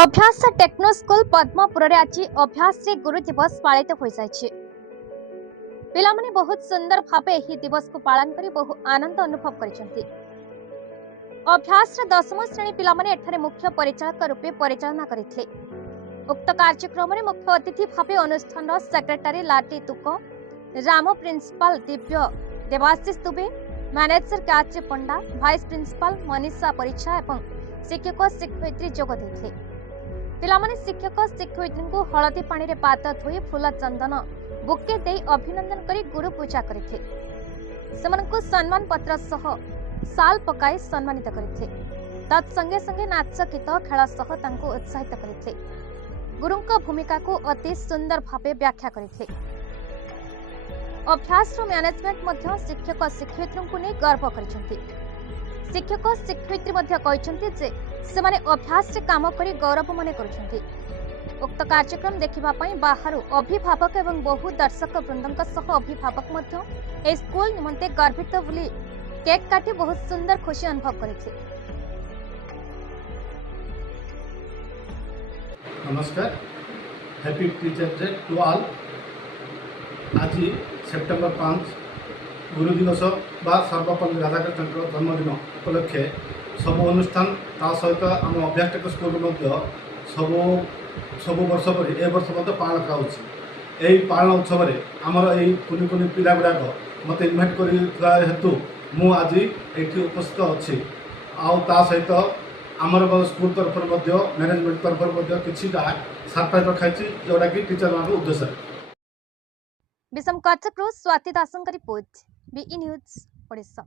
अभ्यास techno school Padampur आज अभ्यास गुरु दिवस पालित हो जाए। पिला माने बहुत सुंदर भाव यह दिवस को पालन कर बहु आनंद अनुभव कर। अभ्यास 10वीं श्रेणी पिला माने एठारे मुख्य परिचालक रूपे परिचालना करथिले। उक्त कार्यक्रम में मुख्य अतिथि भाव अनुष्ठान सेक्रेटरी लाटी तुक, राम प्रिंसिपाल दिव्य देवाशीष दुबे, मैनेजर काची पंडा, वाइस प्रिंसिपाल मनीषा परिचा एवं शिक्षक शिक्षयित्री जोग देथिले। पिलामाने शिक्षक शिक्षयित्री को हलदी पानी रे पात धोई फूल चंदन बुके दे अभिनंदन करी गुरु पूजा करथे। सेमनकु सम्मान पत्र सह साल पकाई सम्मानित करथे। तत्संगे संगे नाच गीत खेल सह तांको उत्साहित करथे। गुरुंक भूमिका को अति सुंदर भावे व्याख्या करथे। अभ्यास मैनेजमेंट मध्य शिक्षक शिक्षयित्री को नहीं गर्व करछंती। शिक्षक शिक्षयित्री मध्य कहते जे सेमाने अभ्यास से काम करी गौरव मने करुछंती। उक्त कार्यक्रम देखिबा पई बाहरु अभिभावक एवं बहु दर्शक वृंदक सह अभिभावक मध्य ए स्कूल निमंते गर्वित बोली केक काटी बहुत सुंदर खुशी अनुभव करथि। नमस्कार, happy teachers day to all. आज सेप्टेम्बर 5 गुरु दिवस बा सर्वपल्ली राधाकृष्ण जन्मदिन उपलक्षे सब अनुष्ठान ता सहित आम अभ्यास टेक्नो स्कूल सब वर्ष पर ए वर्ष मत पालन कराई। पालन उत्सव में आमर यही कुनि कुनि पिला गुड़ाक मत इनभाइट कर हेतु मु आज ये उपस्थित अच्छी। आ सहित आमर स्कूल तरफ मैनेजमेंट तरफ किसी सरप्राइज रखाई जोटा कि टीचर मान उद्देश्य। विषम कथक स्वाति दास रिपोर्ट, BE न्यूज ओडिशा।